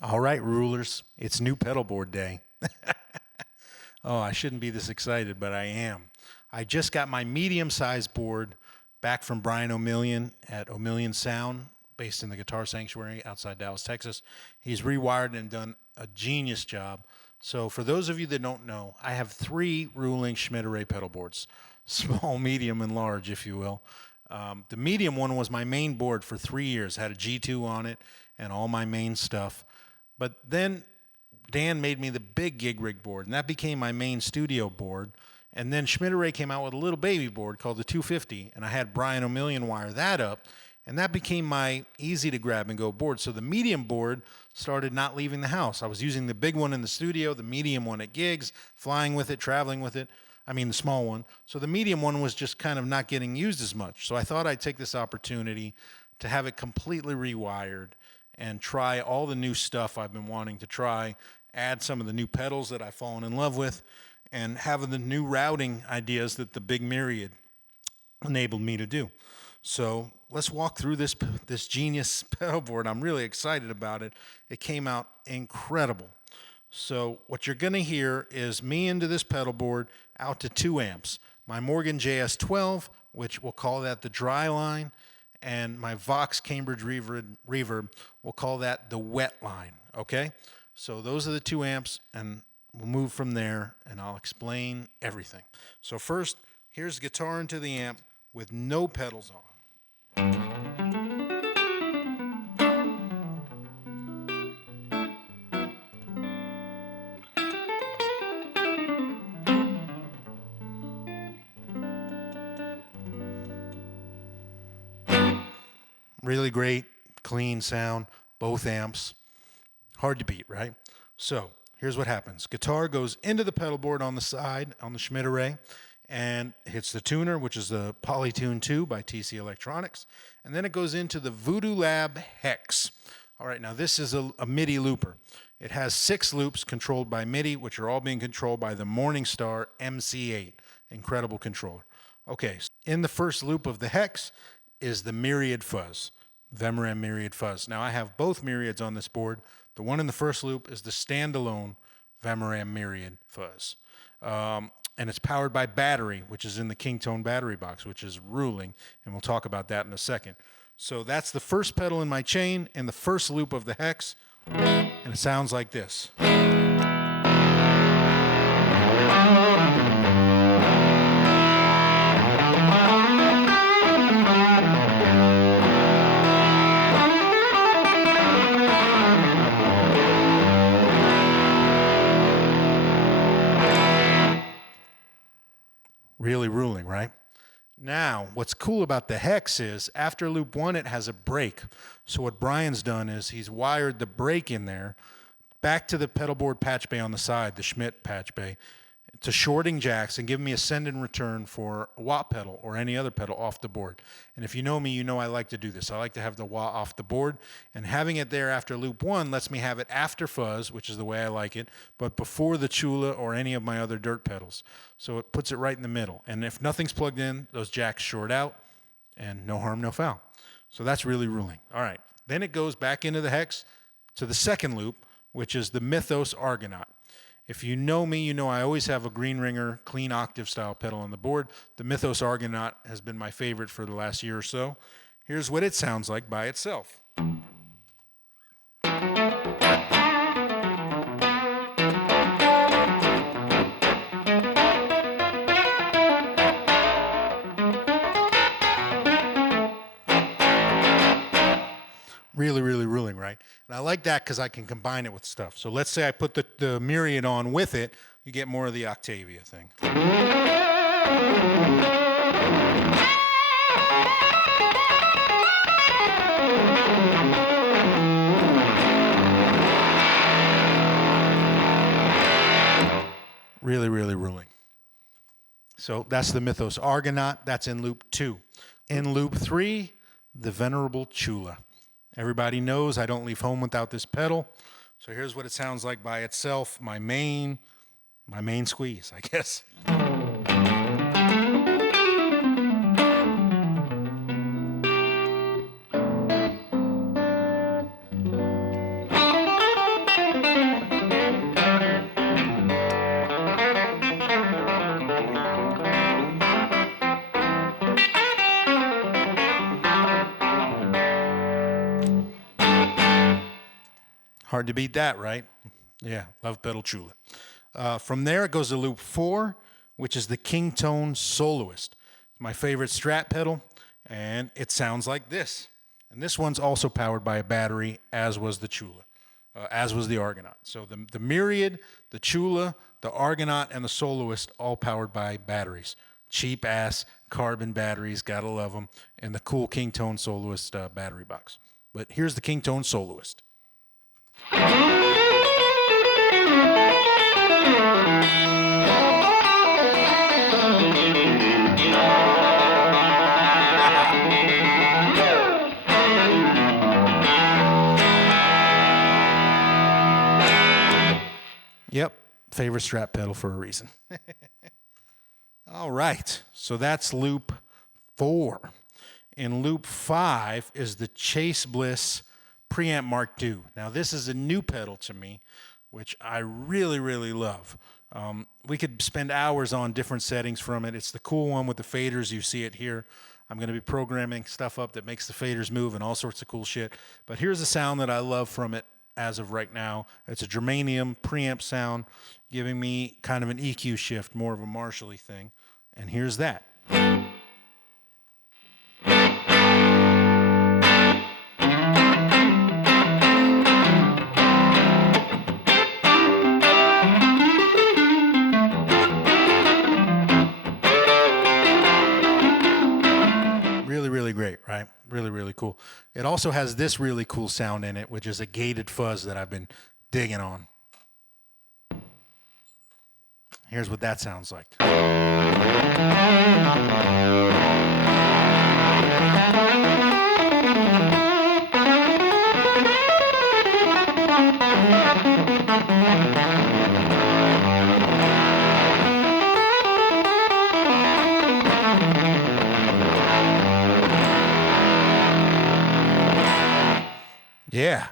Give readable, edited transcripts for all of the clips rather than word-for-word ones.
All right, rulers, it's new pedalboard day. Oh, I shouldn't be this excited, but I am. I just got my medium-sized board back from Brian Omilion at Omilion Sound, based in the Guitar Sanctuary outside Dallas, Texas. He's rewired and done a genius job. So for those of you that don't know, I have 3 ruling Schmidt array pedal boards, small, medium, and large, if you will. The medium one was my main board for 3 years, had a G2 on it and all my main stuff. But then Dan made me the big gig rig board, and that became my main studio board. And then Schmidt array came out with a little baby board called the 250, and I had Brian Omilion wire that up, and that became my easy to grab and go board. So the medium board started not leaving the house. I was using the big one in the studio, the medium one at gigs, flying with it, traveling with it. I mean, the small one. So the medium one was just kind of not getting used as much. So I thought I'd take this opportunity to have it completely rewired and try all the new stuff I've been wanting to try, add some of the new pedals that I've fallen in love with, and have the new routing ideas that the big Myriad enabled me to do. So let's walk through this genius pedal board. I'm really excited about it. It came out incredible. So what you're going to hear is me into this pedal board out to 2 amps. My Morgan JS12, which we'll call that the dry line, and my Vox Cambridge reverb, we'll call that the wet line, okay? So those are the 2 amps, and we'll move from there, and I'll explain everything. So first, here's guitar into the amp with no pedals on. Really great, clean sound, both amps. Hard to beat, right? So here's what happens. Guitar goes into the pedal board on the side, on the Schmidt array, and hits the tuner, which is the Polytune 2 by TC Electronics. And then it goes into the Voodoo Lab Hex. All right, now this is a Midi looper. It has 6 loops controlled by Midi, which are all being controlled by the Morningstar MC8. Incredible controller. Okay, so in the first loop of the Hex is the Myriad Fuzz, Vemuram Myriad Fuzz. Now I have both Myriads on this board. The one in the first loop is the standalone Vemuram Myriad Fuzz. And it's powered by battery, which is in the Kingtone battery box, which is ruling, and we'll talk about that in a second. So that's the first pedal in my chain in the first loop of the Hex, and it sounds like this. Really ruling, right? Now, what's cool about the Hex is after loop 1, it has a break. So what Brian's done is he's wired the break in there back to the pedal board patch bay on the side, the Schmidt patch bay, to shorting jacks and give me a send and return for a wah pedal or any other pedal off the board. And if you know me, you know I like to do this. I like to have the wah off the board, and having it there after loop 1 lets me have it after Fuzz, which is the way I like it, but before the Tchula or any of my other dirt pedals. So it puts it right in the middle. And if nothing's plugged in, those jacks short out, and no harm, no foul. So that's really ruling. All right. Then it goes back into the Hex to the second loop, which is the Mythos Argonaut. If you know me, you know I always have a green ringer, clean octave style pedal on the board. The Mythos Argonaut has been my favorite for the last year or so. Here's what it sounds like by itself. Really, really ruling, right? And I like that because I can combine it with stuff. So let's say I put the Myriad on with it, you get more of the Octavia thing. Really, really ruling. So that's the Mythos Argonaut. That's in loop 2. In loop 3, the Venerable Tchula. Everybody knows I don't leave home without this pedal. So here's what it sounds like by itself. My main squeeze, I guess. Hard to beat that, right? Yeah, Lovepedal Tchula. From there, it goes to loop 4, which is the Kingtone Soloist. It's my favorite Strat pedal, and it sounds like this. And this one's also powered by a battery, as was the Tchula, as was the Argonaut. So the Myriad, the Tchula, the Argonaut, and the Soloist all powered by batteries. Cheap-ass carbon batteries, gotta love them, and the cool Kingtone Soloist battery box. But here's the Kingtone Soloist. Yep, favorite Strat pedal for a reason. All right, so that's loop 4. In loop 5 is the Chase Bliss Preamp Mark II. Now, this is a new pedal to me, which I really, really love. We could spend hours on different settings from it. It's the cool one with the faders. You see it here. I'm going to be programming stuff up that makes the faders move and all sorts of cool shit. But here's the sound that I love from it as of right now. It's a germanium preamp sound, giving me kind of an EQ shift, more of a Marshall-y thing. And here's that. Really, really great, right? Really, really cool. It also has this really cool sound in it, which is a gated fuzz that I've been digging on. Here's what that sounds like. Yeah,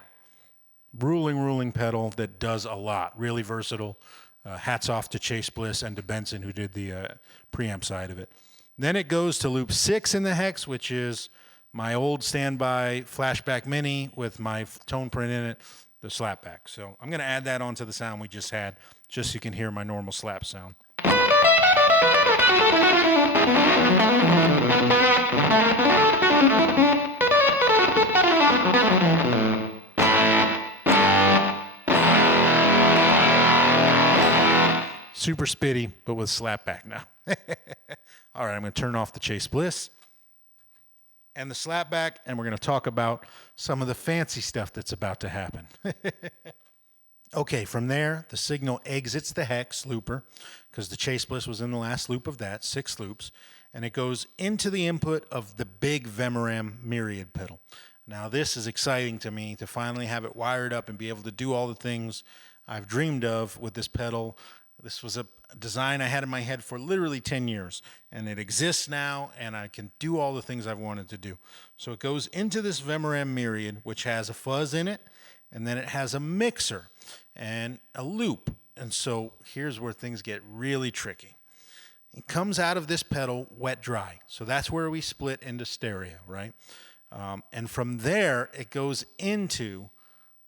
ruling pedal that does a lot. Really versatile. Hats off to Chase Bliss and to Benson, who did the preamp side of it. Then it goes to loop 6 in the hex, which is my old standby flashback mini with my tone print in it, the slapback. So I'm going to add that onto the sound we just had, just so you can hear my normal slap sound. Super spitty, but with slapback now. All right, I'm going to turn off the Chase Bliss and the slapback, and we're going to talk about some of the fancy stuff that's about to happen. Okay, from there, the signal exits the hex looper, because the Chase Bliss was in the last loop of that, 6 loops, and it goes into the input of the big Vemuram Myriad pedal. Now, this is exciting to me, to finally have it wired up and be able to do all the things I've dreamed of with this pedal. This was a design I had in my head for literally 10 years, and it exists now, and I can do all the things I've wanted to do. So it goes into this Vemuram Myriad, which has a fuzz in it, and then it has a mixer and a loop. And so here's where things get really tricky. It comes out of this pedal wet dry. So that's where we split into stereo, right? And from there, it goes into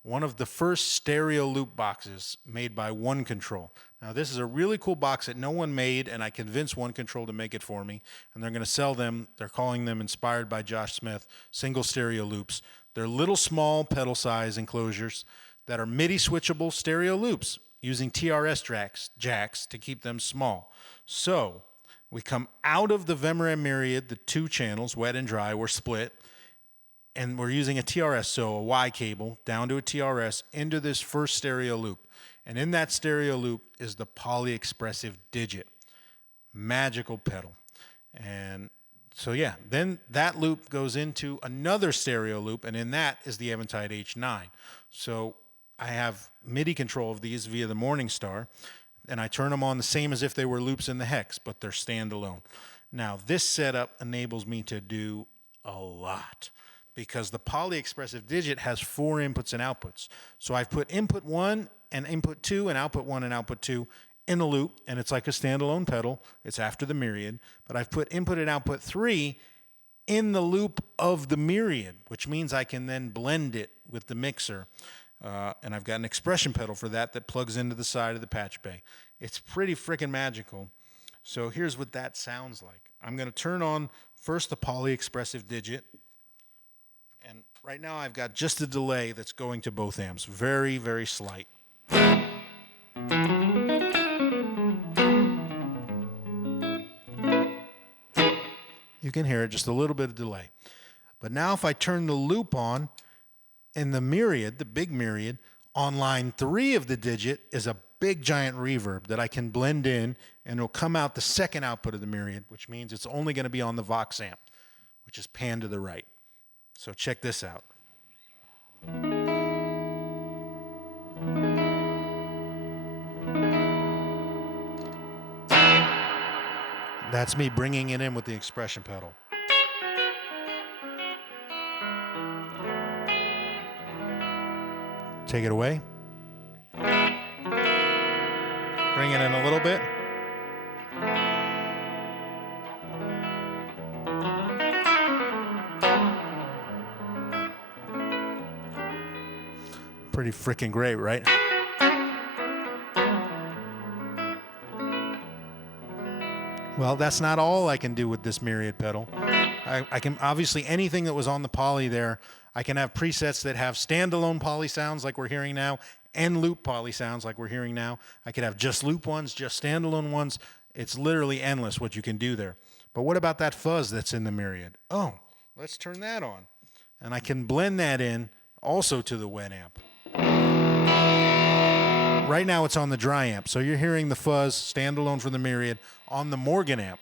one of the first stereo loop boxes made by One Control. Now, this is a really cool box that no one made, and I convinced One Control to make it for me, and they're going to sell them. They're calling them, inspired by Josh Smith, single stereo loops. They're little small pedal size enclosures that are MIDI switchable stereo loops using TRS jacks to keep them small. So we come out of the Vemuram Myriad, the 2 channels, wet and dry, were split, and we're using a TRS, so a Y cable, down to a TRS, into this first stereo loop. And in that stereo loop is the poly-expressive digit. Magical pedal. And so, yeah, then that loop goes into another stereo loop, and in that is the Eventide H9. So I have MIDI control of these via the Morningstar, and I turn them on the same as if they were loops in the hex, but they're standalone. Now, this setup enables me to do a lot, because the poly-expressive digit has 4 inputs and outputs. So I've put input 1 and input 2 and output 1 and output 2 in a loop, and it's like a standalone pedal. It's after the Myriad. But I've put input and output 3 in the loop of the Myriad, which means I can then blend it with the mixer. And I've got an expression pedal for that plugs into the side of the patch bay. It's pretty freaking magical. So here's what that sounds like. I'm going to turn on first the poly expressive digit. And right now I've got just a delay that's going to both amps. Very, very slight. You can hear it, just a little bit of delay. But now if I turn the loop on, in the Myriad, the big Myriad, on line 3 of the digit is a big giant reverb that I can blend in, and it'll come out the second output of the Myriad, which means it's only going to be on the Vox amp, which is panned to the right. So check this out. That's me bringing it in with the expression pedal. Take it away. Bring it in a little bit. Pretty freaking great, right? Well, that's not all I can do with this Myriad pedal. I can, obviously, anything that was on the poly there, I can have presets that have standalone poly sounds like we're hearing now, and loop poly sounds like we're hearing now. I could have just loop ones, just standalone ones. It's literally endless what you can do there. But what about that fuzz that's in the Myriad? Oh, let's turn that on. And I can blend that in also to the wet amp. Right now it's on the dry amp, so you're hearing the fuzz standalone for the Myriad on the Morgan amp.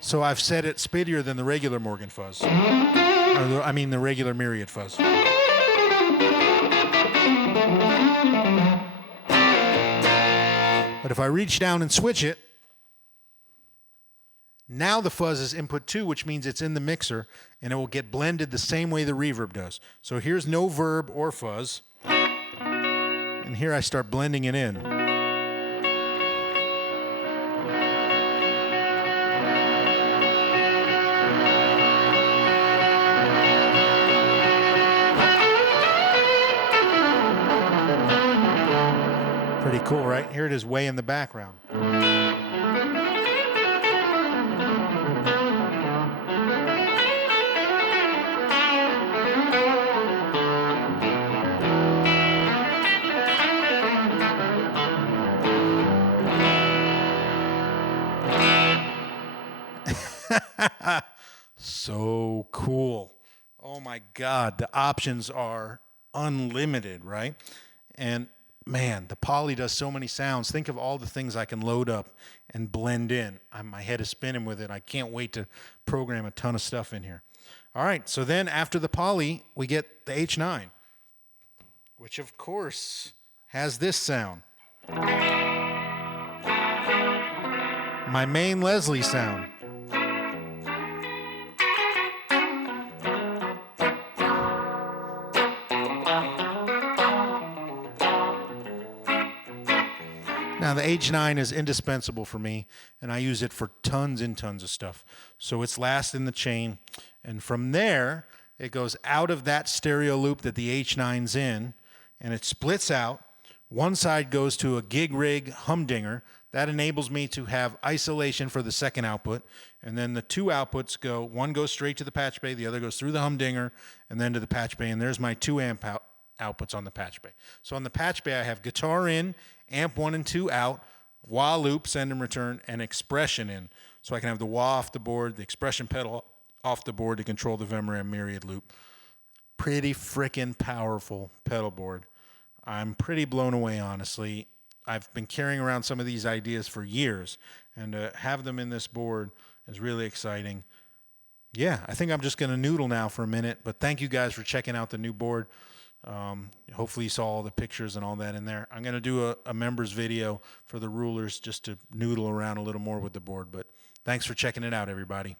So I've set it spittier than the regular Morgan fuzz. The regular Myriad fuzz. But if I reach down and switch it, now the fuzz is input 2, which means it's in the mixer, and it will get blended the same way the reverb does. So here's no verb or fuzz, and here I start blending it in. Pretty cool, right? Here it is way in the background. So cool. Oh my God, the options are unlimited, right? And man, the poly does so many sounds. Think of all the things I can load up and blend in. My head is spinning with it. I can't wait to program a ton of stuff in here. All right, so then after the poly, we get the H9, which of course has this sound. My main Leslie sound. Now, the H9 is indispensable for me, and I use it for tons and tons of stuff. So it's last in the chain. And from there, it goes out of that stereo loop that the H9's in, and it splits out. One side goes to a Gig Humdinger. That enables me to have isolation for the second output. And then the two outputs go, one goes straight to the patch bay, the other goes through the Humdinger, and then to the patch bay. And there's my 2 amp outputs on the patch bay. So on the patch bay, I have guitar in, amp 1 and 2 out, wah loop, send and return, and expression in. So I can have the wah off the board, the expression pedal off the board to control the Vemuram Myriad loop. Pretty freaking powerful pedal board. I'm pretty blown away, honestly. I've been carrying around some of these ideas for years, and to have them in this board is really exciting. Yeah, I think I'm just going to noodle now for a minute, but thank you guys for checking out the new board. Hopefully you saw all the pictures and all that in there. I'm going to do a members video for the rulers just to noodle around a little more with the board, but thanks for checking it out, everybody.